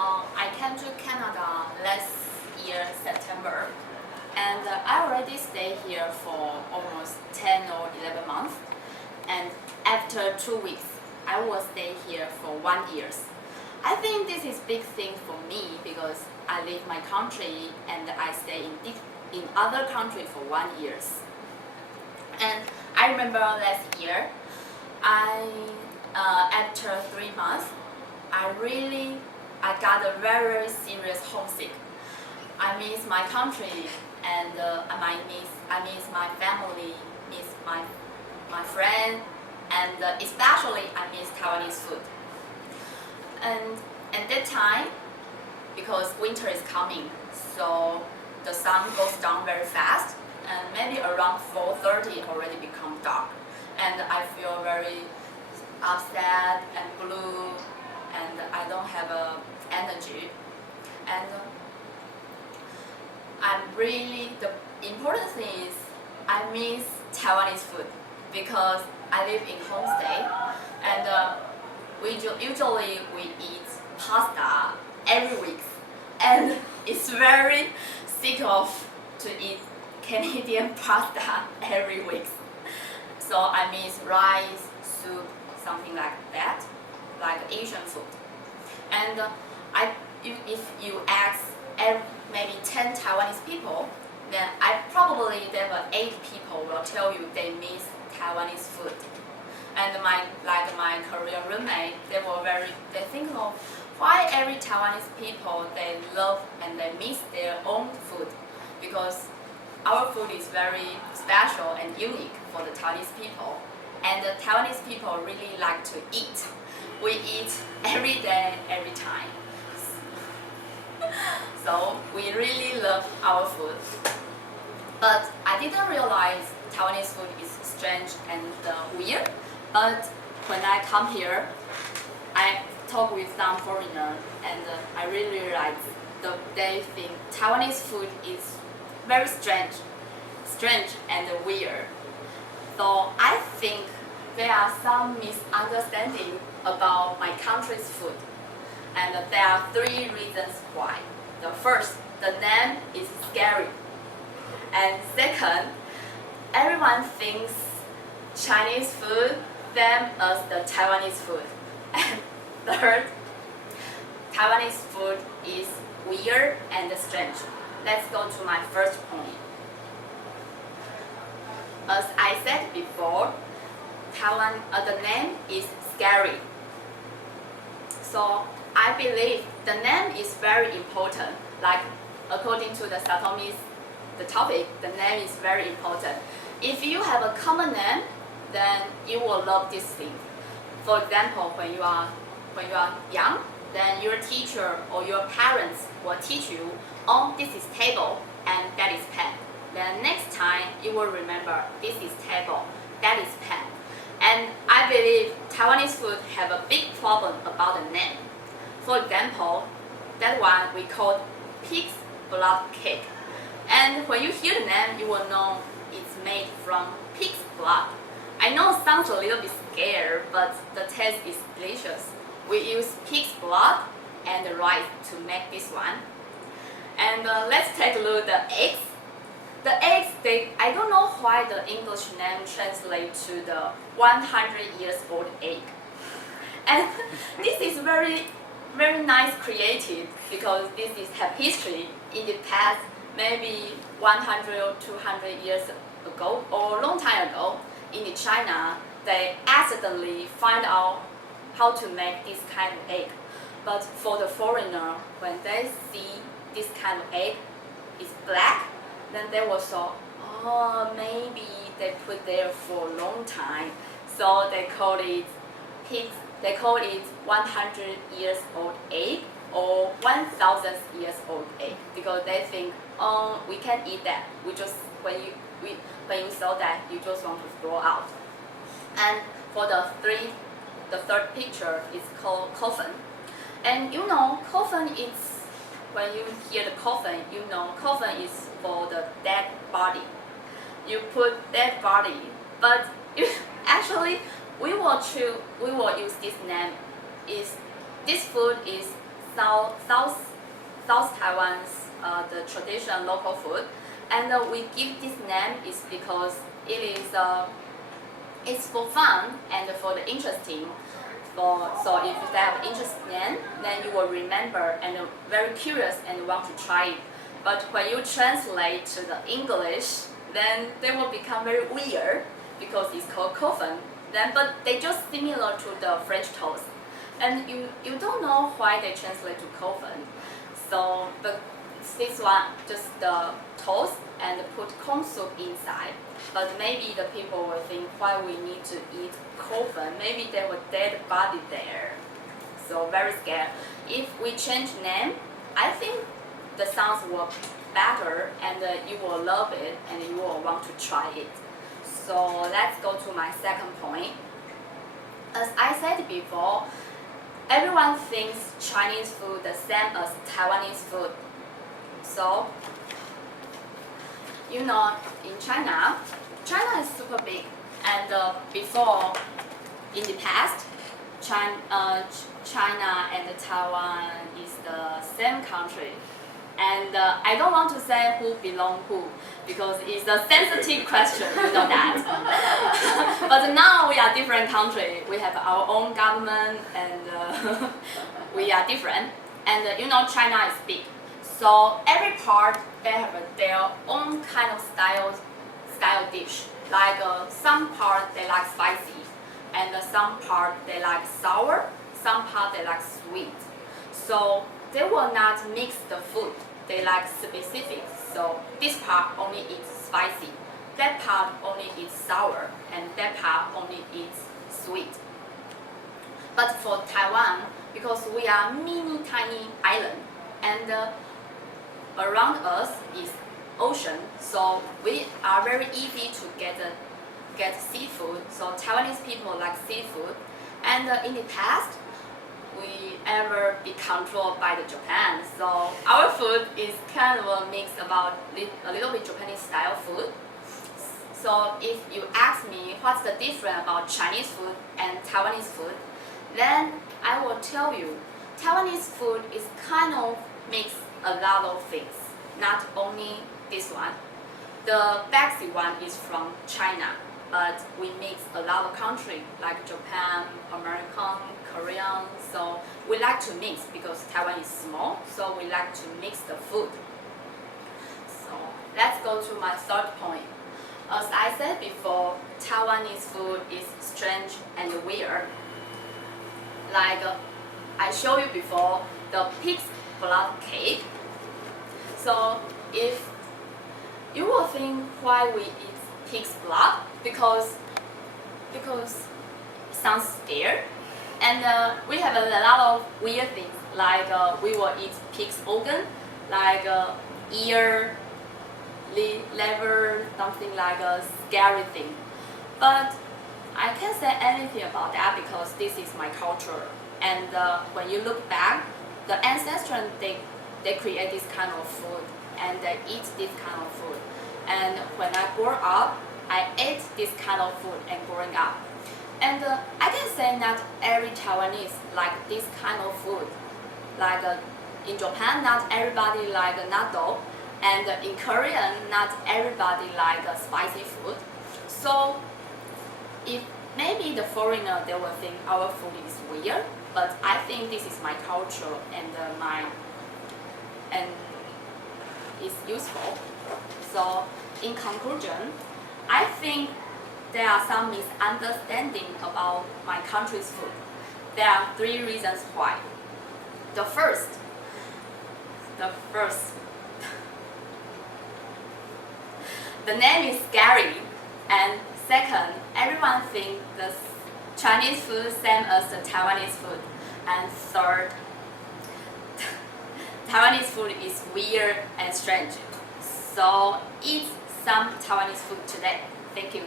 I came to Canada last year, September, and I already stayed here for almost 10 or 11 months. And after 2 weeks, I will stay here for 1 year. I think this is big thing for me because I leave my country and I stay in other country for 1 year. And I remember last year, after 3 months, I got a very serious homesick. I miss my country and I miss my family, miss my friend, and especially I miss Taiwanese food. And at that time, because winter is coming, so the sun goes down very fast, and maybe around 4:30 already become dark, and I feel very upset and blue, and I don't have energy. And the important thing is I miss Taiwanese food because I live in homestay, and usually we eat pasta every week, and it's very sick of to eat Canadian pasta every week. So I miss rice, soup, something like that, like Asian food. And if you ask maybe 10 Taiwanese people, then there were 8 people will tell you they miss Taiwanese food. And my Korean roommate, they think of why every Taiwanese people they love and they miss their own food, because our food is very special and unique for the Taiwanese people, and the Taiwanese people really like to eat. We eat every day, every time. So we really love our food. But I didn't realize Taiwanese food is strange and weird. But when I come here, I talk with some foreigners, and I really realized they think Taiwanese food is very strange and weird. So I think there are some misunderstanding about my country's food, and there are 3 reasons why. The first, the name is scary, and second, everyone thinks Chinese food same as the Taiwanese food, and third, Taiwanese food is weird and strange. Let's go to my first point. As I said before, the name is scary. So I believe the name is very important. Like according to the Satomi's topic, the name is very important. If you have a common name, then you will love this thing. For example, when you are young, then your teacher or your parents will teach you, oh, this is table and that is pen. Then next time you will remember, this is table, that is pen. And I believe Taiwanese food have a big problem about the name. For example, that one we call pig's blood cake. And when you hear the name, you will know it's made from pig's blood. I know it sounds a little bit scary, but the taste is delicious. We use pig's blood and rice to make this one. And let's take a look at the eggs. The eggs, I don't know why the English name translates to the 100 years old egg. And this is very, very nice creative because this is have history in the past, maybe 100 or 200 years ago or a long time ago. In China, they accidentally find out how to make this kind of egg. But for the foreigner, when they see this kind of egg is black, then they will say, oh, maybe they put there for a long time. So they call it 100 years old egg or 1,000 years old egg, because they think, oh, we can't eat that. We just when you saw that, you just want to throw out. And for the third picture is called coffin. And you know, coffin is, when you hear the coffin, you know coffin is for the dead body. You put dead body, but actually we will use this name. This food is South Taiwan's the traditional local food, and we give this name is because it is it's for fun and for the interesting. So if you have interest name, then you will remember and very curious and want to try it. But when you translate to the English, then they will become very weird because it's called coffin. Then, but they just similar to the French toast, and you don't know why they translate to coffin. So, but this one just the toast and put corn soup inside. But maybe the people will think why we need to eat coffin. Maybe there were dead body there. So very scared. If we change name, I think the sounds will better and you will love it and you will want to try it. So let's go to my second point. As I said before, everyone thinks Chinese food the same as Taiwanese food. So, you know, in China is super big, and before, in the past, China and Taiwan is the same country. And I don't want to say who belong who, because it's a sensitive question, you know that. But now we are different country. We have our own government, and we are different. And you know, China is big. So every part they have their own kind of style dish. Like some part they like spicy, and some part they like sour, some part they like sweet. So they will not mix the food. They like specific. So this part only eats spicy, that part only eats sour, and that part only eats sweet. But for Taiwan, because we are mini tiny island, and around us is ocean, so we are very easy to get seafood. So Taiwanese people like seafood, and in the past, we ever be controlled by the Japan. So our food is kind of a mix about a little bit Japanese style food. So if you ask me what's the difference about Chinese food and Taiwanese food, then I will tell you, Taiwanese food is kind of mix a lot of things, not only this one. The Baxi one is from China, but we mix a lot of countries like Japan, American, Korean. So we like to mix because Taiwan is small, so we like to mix the food. So let's go to my third point. As I said before, Taiwanese food is strange and weird. Like I showed you before, the pig's blood cake. So if you will think why we eat pig's blood, because it sounds scary, and we have a lot of weird things like we will eat pig's organ, like ear, liver, something like a scary thing. But I can't say anything about that because this is my culture. And when you look back, the ancestors they create this kind of food and they eat this kind of food. And when I grew up, I ate this kind of food and growing up. And I can say not every Taiwanese like this kind of food. Like in Japan, not everybody like natto, and in Korean, not everybody like spicy food. So if maybe the foreigner they will think our food is weird, but I think this is my culture and and it's useful. So in conclusion, I think there are some misunderstanding about my country's food. There are 3 reasons why. The first, the name is scary, and second, everyone thinks the Chinese food same as the Taiwanese food, and third, Taiwanese food is weird and strange. So eat some Taiwanese food today. Thank you.